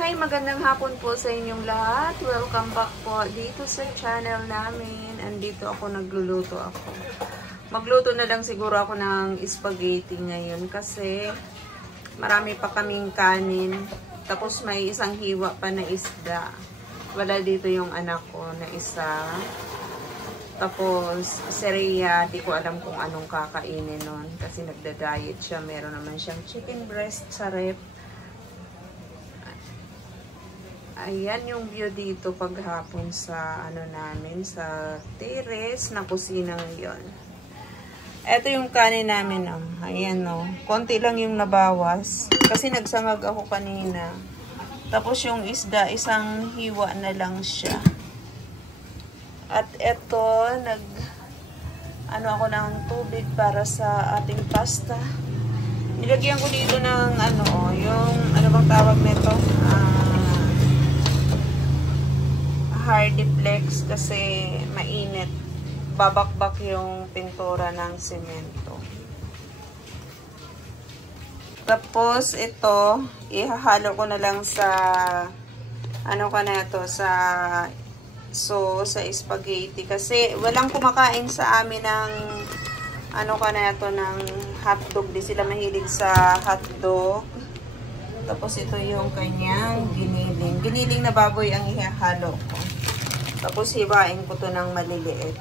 Hi, magandang hapon po sa inyong lahat. Welcome back po dito sa channel namin. Andito ako, nagluluto ako. Magluto na lang siguro ako ng spaghetti ngayon kasi marami pa kaming kanin. Tapos may isang hiwa pa na isda. Wala dito yung anak ko na isa. Tapos si Rhea, di ko alam kung anong kakainin nun kasi nagda-diet siya. Meron naman siyang chicken breast sa rep. Ayan yung view dito paghapon sa ano namin, sa terrace na kusina ngayon. Ito yung kanin namin, oh. Ayan, oh. Konti lang yung nabawas kasi nagsangag ako kanina. Tapos yung isda, isang hiwa na lang siya. At ito, ano ako ng tubig para sa ating pasta. Nilagyan ko dito ng ano, oh, yung ano bang tawag nito? Hardiplex kasi mainit. Babakbak yung pintura ng semento. Tapos ito, ihahalo ko na lang sa ano ka na ito, sa spaghetti kasi walang kumakain sa amin ng ano ka na ito, ng hotdog. Di sila mahilig sa hotdog. Tapos ito yung kanyang giniling. Giniling na baboy ang ihahalo ko. Tapos hiwain ko to ng maliliit.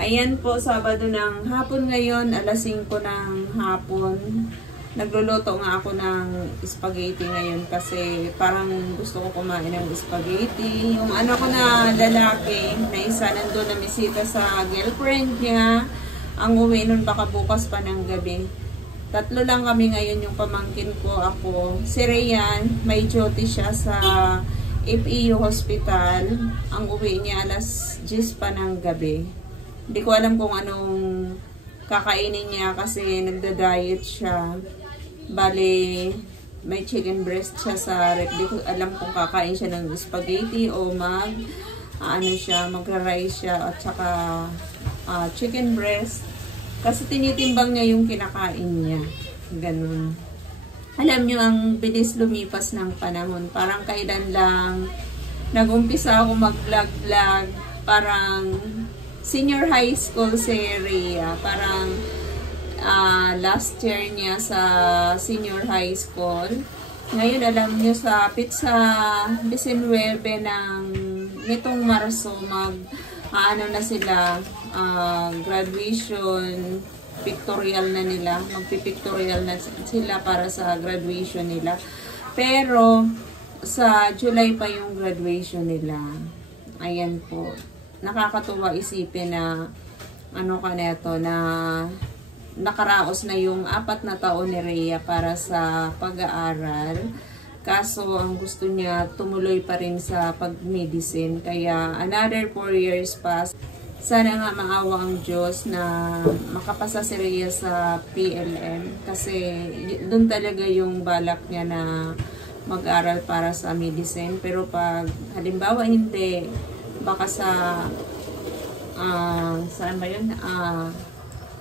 Ayan po, Sabado ng hapon ngayon, alas 5 ng hapon. Nagluluto nga ako ng spaghetti ngayon kasi parang gusto ko kumain ng spaghetti. Yung ano ko na lalaki, na isa nandun na misita sa girlfriend niya. Ang uwi nun baka bukas pa ng gabi. 3 lang kami ngayon, yung pamangkin ko, ako. Si Rayan, may duty siya sa FEU Hospital. Ang uwi niya alas 10 pa ng gabi. Hindi ko alam kung anong kakainin niya kasi nagda-diet siya. Bale, may chicken breast siya sa rep. Hindi ko alam kung kakain siya ng spaghetti o magra-rice siya at saka chicken breast. Kasi tinitimbang niya yung kinakain niya. Ganun. Alam niyo, ang bilis lumipas ng panahon. Parang kailan lang nag-umpisa ako mag-vlog-vlog. Parang senior high school si Rhea. Parang last year niya sa senior high school. Ngayon, alam niyo, sa pizza 19 ng nitong Marso, ano na sila, graduation pictorial na nila, magpipictorial na sila para sa graduation nila. Pero sa July pa yung graduation nila. Ayan po, nakakatuwa isipin na ano ka neto, na nakaraos na yung 4 na taon ni Rhea para sa pag-aaral. Kaso ang gusto niya tumuloy pa rin sa pag-medicine, kaya another 4 years pa. Sana nga maawa ang Diyos na makapasa si Rhea sa PLM kasi doon talaga yung balak niya na mag-aral para sa medicine. Pero pag halimbawa hindi, baka saan ba yun?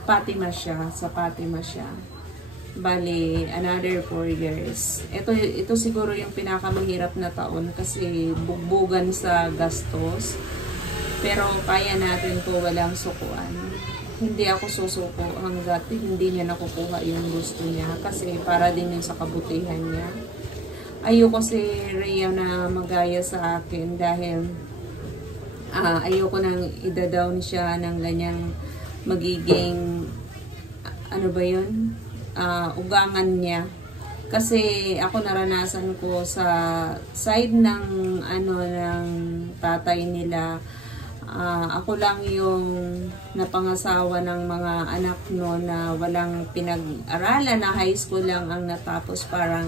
Fatima siya, sa Fatima siya. Bali, another 4 years. Ito siguro yung pinakamahirap na taon kasi bugbugan sa gastos. Pero kaya natin po, walang sukuan. Hindi ako susuko hanggat hindi niya nakukuha yung gusto niya. Kasi para din yun sa kabutihan niya. Ayoko si Rhea na magaya sa akin dahil ayoko nang ida-down siya ng ganyang magiging ano ba yun? Ugangan niya. Kasi ako naranasan ko sa side ng ng tatay nila. Ako lang yung napangasawa ng mga anak no na walang pinag-aralan, na high school lang ang natapos. Parang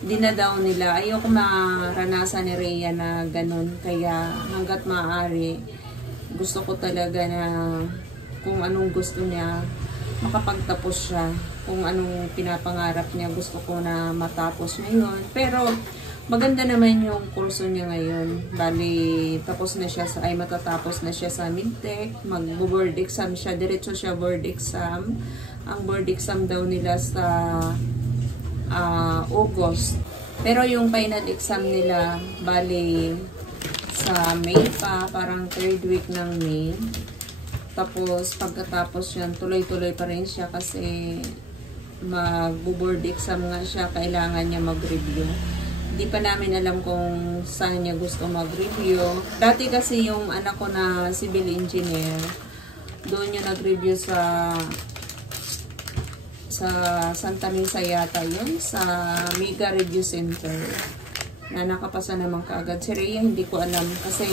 dinadaw nila. Ayoko maranasan ni Rhea na ganun. Kaya hanggat maaari, gusto ko talaga na kung anong gusto niya, makapagtapos siya. Kung anong pinapangarap niya, gusto ko na matapos ngayon. Pero maganda naman yung kurso niya ngayon. Bali, matatapos na siya sa mid-tech. Mag-board exam siya. Diretso siya board exam. Ang board exam daw nila sa August. Pero yung final exam nila, bali sa May pa, parang 3rd week ng May. Tapos, pagkatapos yan, tuloy-tuloy pa rin siya kasi mag-board exam nga siya, kailangan niya mag-review. Hindi pa namin alam kung saan niya gusto mag-review. Dati kasi yung anak ko na civil engineer, doon niya nag-review sa Santa Mesa yata yun, sa Mega Review Center. Na nakapasa naman kaagad. Si Rhea, hindi ko alam kasi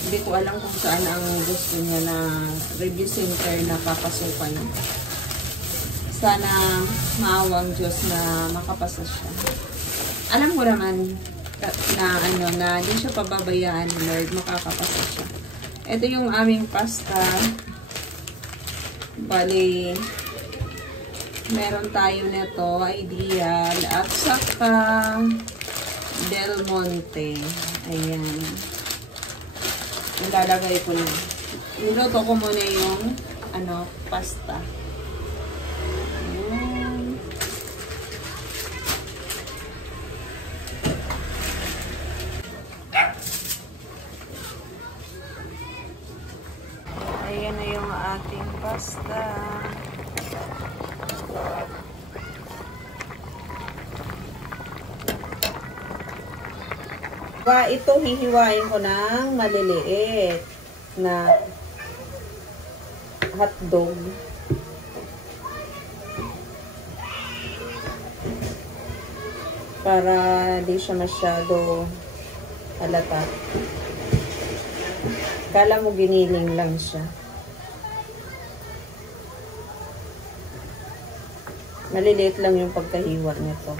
hindi ko alam kung saan ang gusto niya na review center na papasukan. Sana maawang Diyos na makapasa siya. Alam ko naman na hindi siya pababayaan ni Lord, makakapasa siya. Ito yung aming pasta. Bali, meron tayo nito, Ideal, at saka Del Monte. Ayan. Ilalagay ko na. Niluto ko muna yung pasta. Ayan. Ayan na yung ating pasta. Ito hihiwain ko ng maliliit na hotdog. Para di siya masyado halata. Kala mo giniling lang siya. Maliliit lang yung pagkahiwa nito.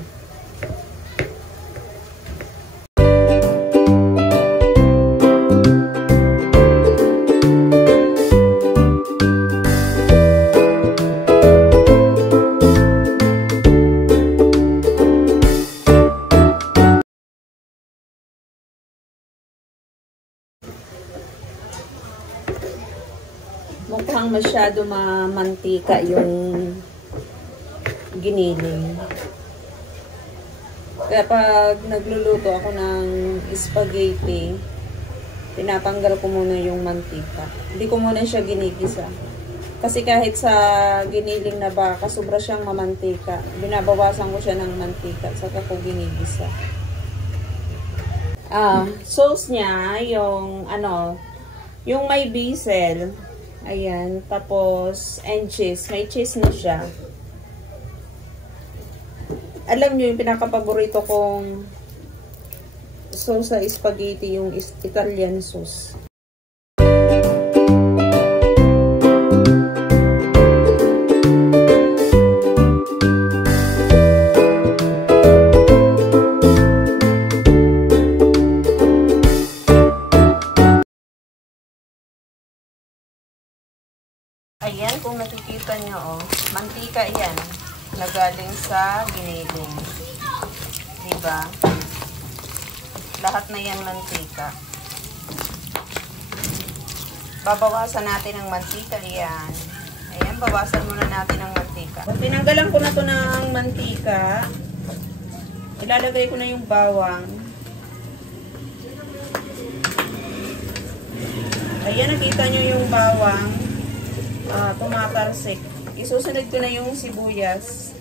Mukhang masyado mamantika yung giniling. Kaya pag nagluluto ako ng spaghetti, tinatanggal ko muna yung mantika. Hindi ko muna siya ginigisa. Kasi kahit sa giniling na baka, sobra siyang mamantika. Binabawasan ko siya ng mantika, saka ko ginigisa. Sauce niya, yung yung may basil. Ayan, tapos and cheese. May cheese na siya. Alam nyo, yung pinaka-paborito kong sauce sa spaghetti, yung Italian sauce. Ayan, kung nakikita nyo, mantika yan na galing sa giniling. Diba? Lahat na yan mantika. Babawasan natin ang mantika yan. Ayan, bawasan muna natin ang mantika. Tinanggalan ko na to ng mantika. Ilalagay ko na yung bawang. Ayan, nakita nyo yung bawang. Tumatalsik. Isusunod ko na yung sibuyas.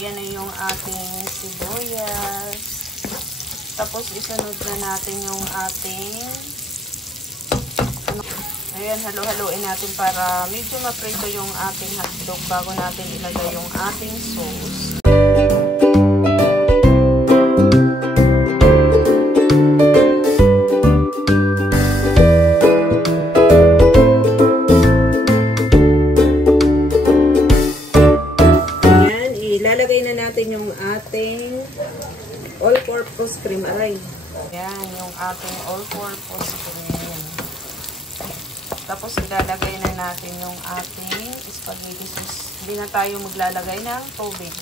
Yan na yung ating sibuyas. Tapos isunod na natin yung ating ayan, halo-haloin natin para medyo maprito yung ating hotdog bago natin ilagay yung ating sauce. Ayan, ilalagay na natin yung ating all-purpose cream. Aray. Ayan, yung ating all-purpose cream. Tapos ilalagay na natin yung ating spaghetti sauce. Hindi na tayo maglalagay ng tubig.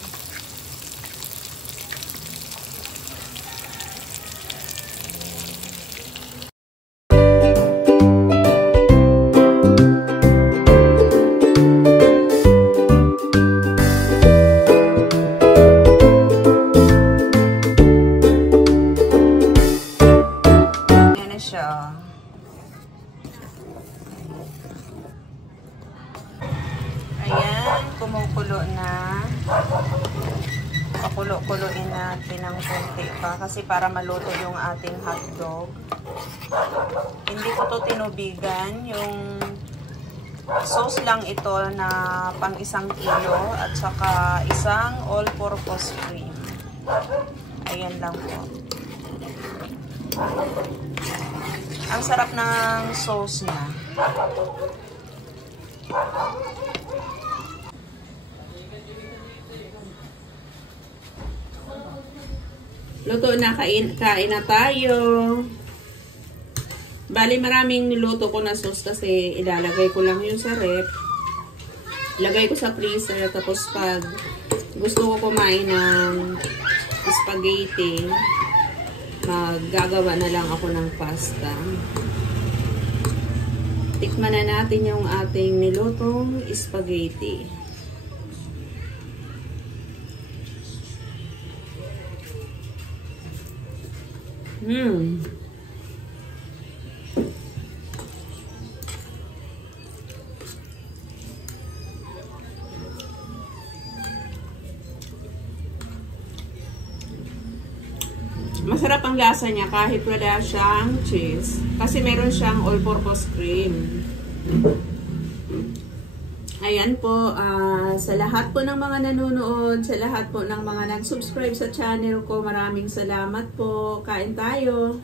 Ayan, kumukulo na. Pakulo-kuloin natin ng konti pa kasi para maluto yung ating hotdog. Hindi ko to tinubigan. Yung sauce lang ito na pang 1 kilo at saka isang all-purpose cream. Ayan lang po. Ang sarap ng sauce niya. Luto na, kain na tayo. Bali, maraming niluto ko na sauce kasi ilalagay ko lang yun sa rep. Ilagay ko sa freezer. Tapos pag gusto ko kumain ng spaghetti, maggagawa na lang ako ng pasta. Tikman na natin yung ating nilutong spaghetti. Masarap ang lasa niya kahit wala siyang cheese. Kasi meron siyang all-purpose cream. Ayan po, sa lahat po ng mga nanonood, sa lahat po ng mga nag-subscribe sa channel ko, maraming salamat po. Kain tayo!